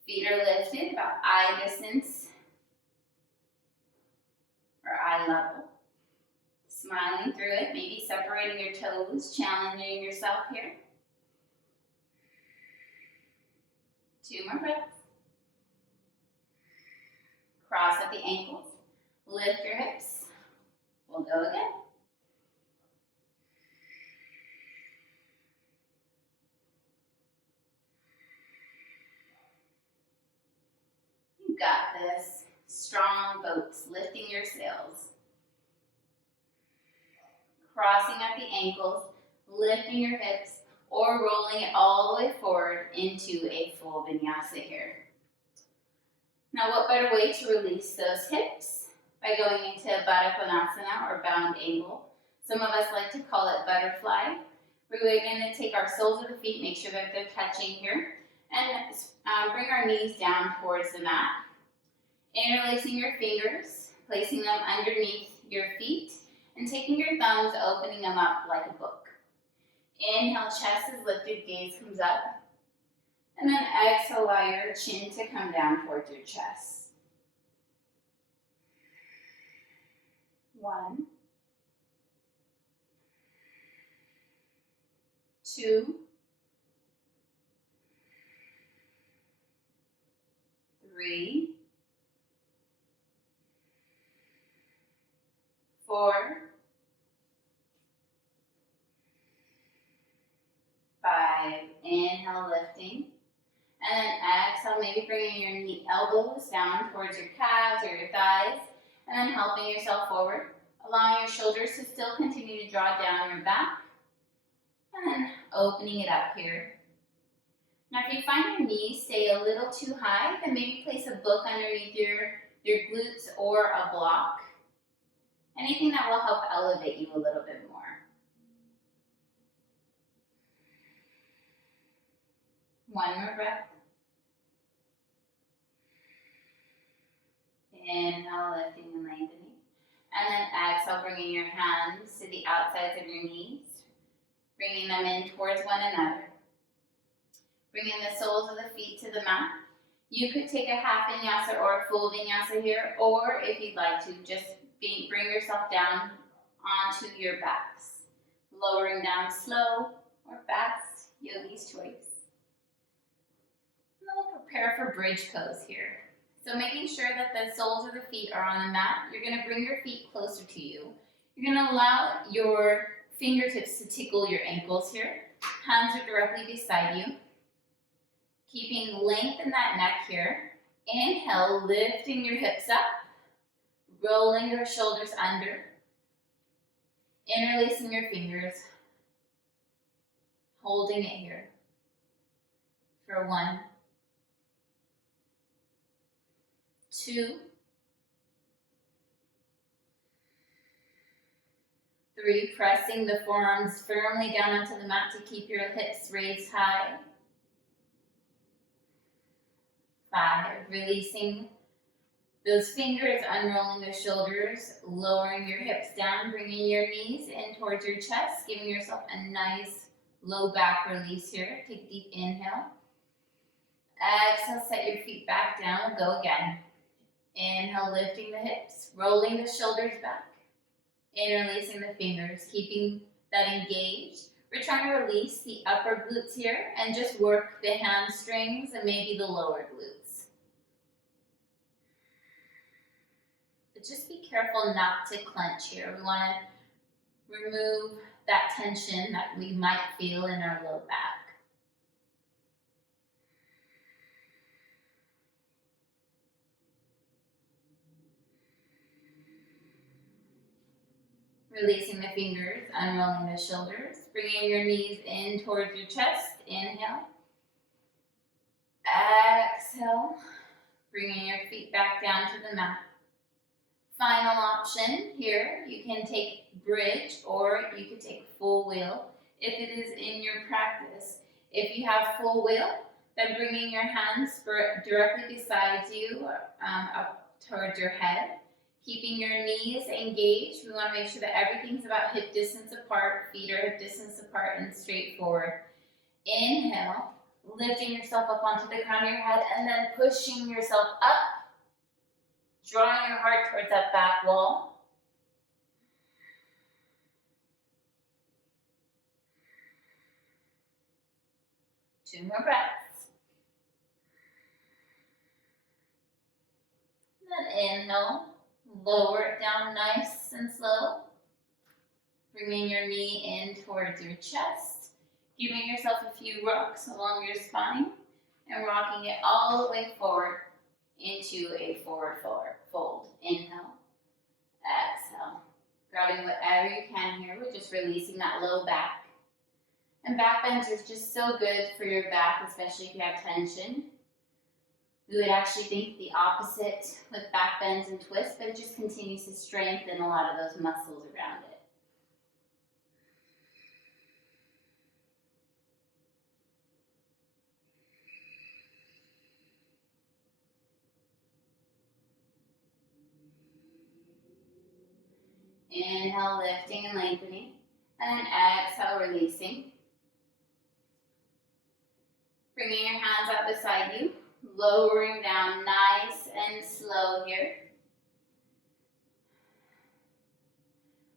Feet are lifted about eye distance or eye level. Smiling through it, maybe separating your toes, challenging yourself here. 2 more breaths. Cross at the ankles, lift your hips. We'll go again. You got this. Strong boats, lifting your sails. Crossing at the ankles, lifting your hips, or rolling it all the way forward into a full vinyasa here. Now what better way to release those hips? By going into Baddha Konasana or bound angle. Some of us like to call it butterfly. We're going to take our soles of the feet, make sure that they're touching here, and bring our knees down towards the mat. Interlacing your fingers, placing them underneath your feet, and taking your thumbs, opening them up like a book. Inhale, chest is lifted, gaze comes up. And then exhale, allow your chin to come down towards your chest. 1, 2, 3, 4, 5. Inhale, lifting. And then exhale, maybe bringing your elbows down towards your calves or your thighs. And then helping yourself forward. Allowing your shoulders to still continue to draw down your back. And then opening it up here. Now if you find your knees stay a little too high, then maybe place a book underneath your glutes or a block. Anything that will help elevate you a little bit more. One more breath. Inhale, lifting and lengthening. And then exhale, bringing your hands to the outsides of your knees. Bringing them in towards one another. Bringing the soles of the feet to the mat. You could take a half vinyasa or a full vinyasa here, or if you'd like to, just bring yourself down onto your backs. Lowering down slow or fast, yogi's choice. And then we'll prepare for bridge pose here. So making sure that the soles of the feet are on the mat, you're going to bring your feet closer to you. You're going to allow your fingertips to tickle your ankles here. Hands are directly beside you. Keeping length in that neck here. Inhale, lifting your hips up. Rolling your shoulders under. Interlacing your fingers. Holding it here. For 1, 2, 3, pressing the forearms firmly down onto the mat to keep your hips raised high. 5, releasing those fingers, unrolling the shoulders, lowering your hips down, bringing your knees in towards your chest, giving yourself a nice low back release here. Take a deep inhale. Exhale, set your feet back down. Go again. Inhale, lifting the hips, rolling the shoulders back. Interlacing the fingers, keeping that engaged. We're trying to release the upper glutes here and just work the hamstrings and maybe the lower glutes. But just be careful not to clench here. We want to remove that tension that we might feel in our low back. Releasing the fingers, unrolling the shoulders, bringing your knees in towards your chest. Inhale. Exhale, bringing your feet back down to the mat. Final option here, you can take bridge or you could take full wheel if it is in your practice. If you have full wheel, then bringing your hands directly beside you up towards your head. Keeping your knees engaged. We want to make sure that everything's about hip distance apart, feet are hip distance apart and straight forward. Inhale, lifting yourself up onto the crown of your head and then pushing yourself up, drawing your heart towards that back wall. Two more breaths. And then inhale. Lower it down nice and slow. Bringing your knee in towards your chest. Giving yourself a few rocks along your spine. And rocking it all the way forward into a forward fold. Inhale. Exhale. Grabbing whatever you can here. We're just releasing that low back. And back bends are just so good for your back, especially if you have tension. We would actually think the opposite with back bends and twists, but it just continues to strengthen a lot of those muscles around it. Inhale, lifting and lengthening. And then exhale, releasing. Bringing your hands up beside you. Lowering down nice and slow here.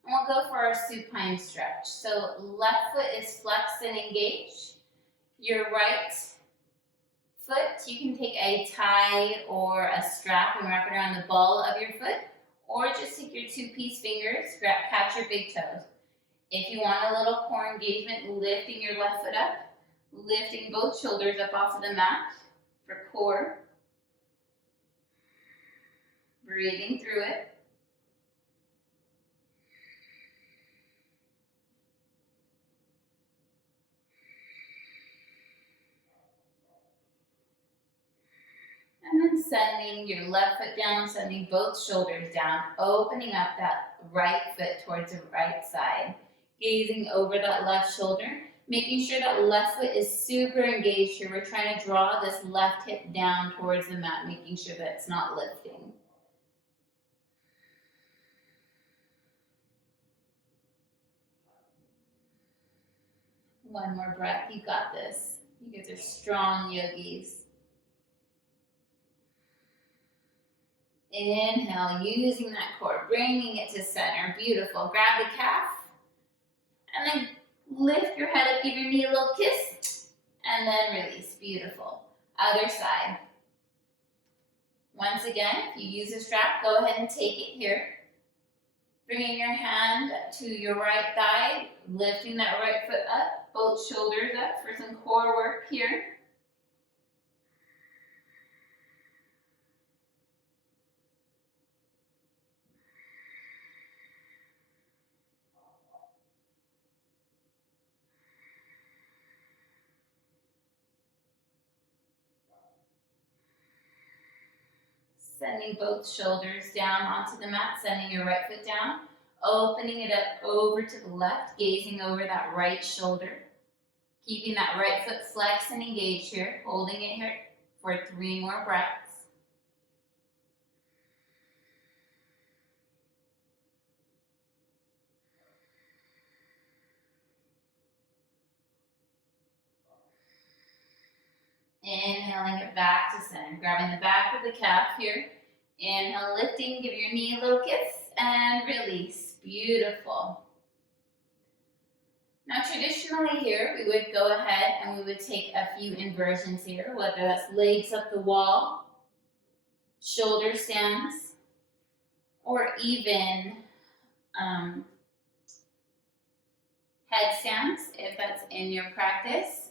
And we'll go for our supine stretch. So left foot is flexed and engaged. Your right foot, you can take a tie or a strap and wrap it around the ball of your foot, or just take your 2-piece fingers, catch your big toes. If you want a little core engagement, lifting your left foot up, lifting both shoulders up off of the mat for core. Breathing through it. And then sending your left foot down, sending both shoulders down, opening up that right foot towards the right side. Gazing over that left shoulder, making sure that left foot is super engaged here. We're trying to draw this left hip down towards the mat, making sure that it's not lifting. One more breath, you got this. You guys are strong yogis. Inhale, using that core, bringing it to center. Beautiful. Grab the calf. And then lift your head up, give your knee a little kiss. And then release. Beautiful. Other side. Once again, if you use a strap, go ahead and take it here. Bringing your hand to your right thigh, lifting that right foot up, both shoulders up for some core work here. Sending both shoulders down onto the mat, sending your right foot down, opening it up over to the left, gazing over that right shoulder. Keeping that right foot flexed and engaged here, holding it here for 3 more breaths. Inhaling it back to center, grabbing the back of the calf here. Inhale, lifting, give your knee a little kiss, and release. Beautiful. Now traditionally here, we would go ahead and we would take a few inversions here, whether that's legs up the wall, shoulder stands, or even headstands, if that's in your practice.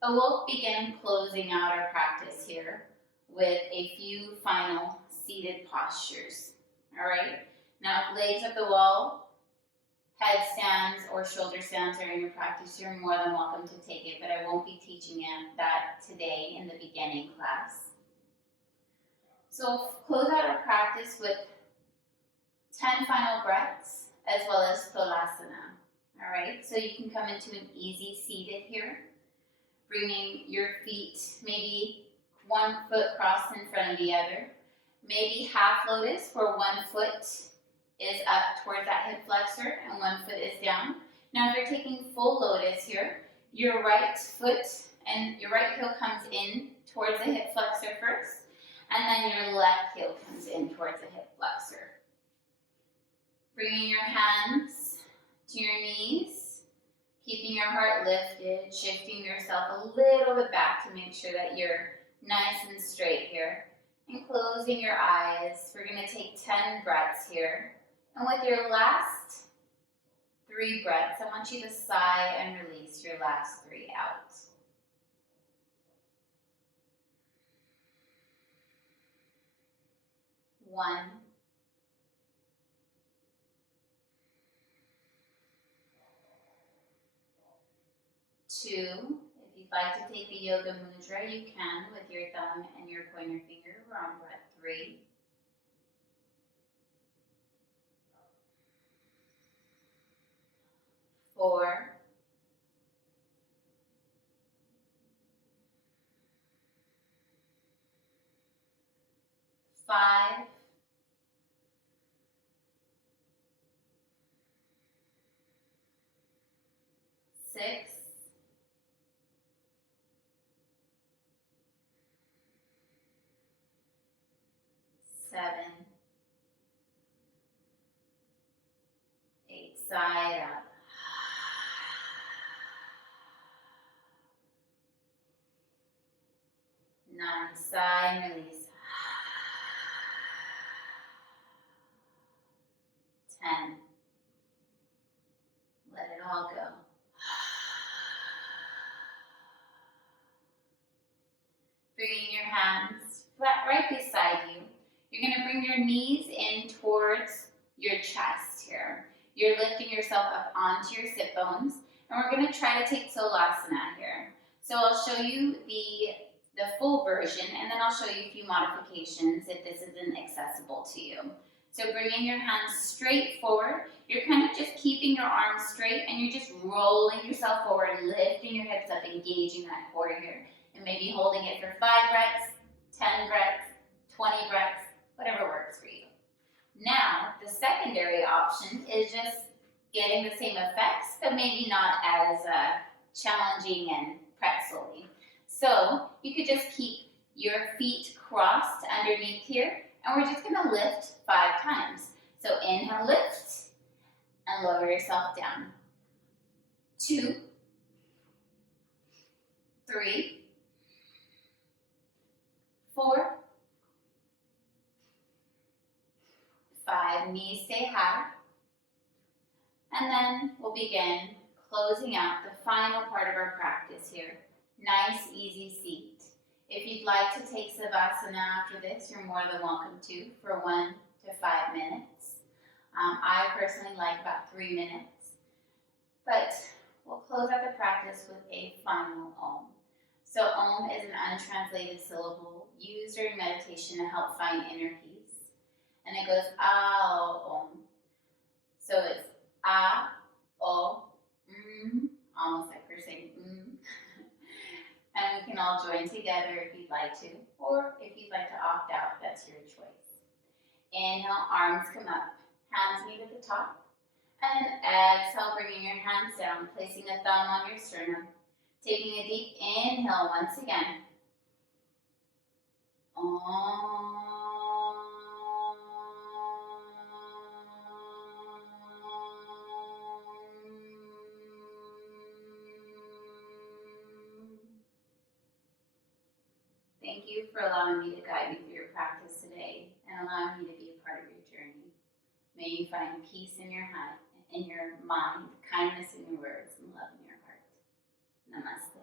But we'll begin closing out our practice here with a few final seated postures. All right? Now, if legs up the wall, headstands, or shoulder stands are in your practice, you're more than welcome to take it, but I won't be teaching that today in the beginning class. So we'll close out our practice with 10 final breaths, as well as Tholasana. All right? So you can come into an easy seated here. Bringing your feet maybe 1 foot crossed in front of the other. Maybe half lotus where 1 foot is up towards that hip flexor and 1 foot is down. Now if you're taking full lotus here, your right foot and your right heel comes in towards the hip flexor first, and then your left heel comes in towards the hip flexor. Bringing your hands to your knees. Keeping your heart lifted, shifting yourself a little bit back to make sure that you're nice and straight here. And closing your eyes. We're going to take 10 breaths here. And with your last 3 breaths, I want you to sigh and release your last 3 out. 1. 2, if you'd like to take a yoga mudra, you can with your thumb and your pointer finger. We're on breath 3. 4. 5. 6, 7, 8, side up. 9, side and release. 10, let it all go. Bringing your hands flat right beside you. You're going to bring your knees in towards your chest here. You're lifting yourself up onto your sit bones, and we're going to try to take Solasana here. So I'll show you the full version, and then I'll show you a few modifications if this isn't accessible to you. So bringing your hands straight forward, you're kind of just keeping your arms straight, and you're just rolling yourself forward, lifting your hips up, engaging that core here, and maybe holding it for 5 breaths, 10 breaths, 20 breaths, whatever works for you. Now, the secondary option is just getting the same effects, but maybe not as challenging and pretzel-y. So you could just keep your feet crossed underneath here, and we're just gonna lift 5 times. So inhale, lift, and lower yourself down. 2, 3, 4, 5, knees stay high. And then we'll begin closing out the final part of our practice here. Nice, easy seat. If you'd like to take Savasana after this, you're more than welcome to for 1 to 5 minutes. I personally like about 3 minutes. But we'll close out the practice with a final Om. So Om is an untranslated syllable used during meditation to help find inner peace. And it goes Ao Om. So it's A, O, almost like we're saying And we can all join together if you'd like to, or if you'd like to opt out, that's your choice. Inhale, arms come up, hands meet at the top. And exhale, bringing your hands down, placing a thumb on your sternum. Taking a deep inhale once again. Om. Thank you for allowing me to guide you through your practice today and allowing me to be a part of your journey. May you find peace in your heart, in your mind, kindness in your words, and love in your heart. Namaste.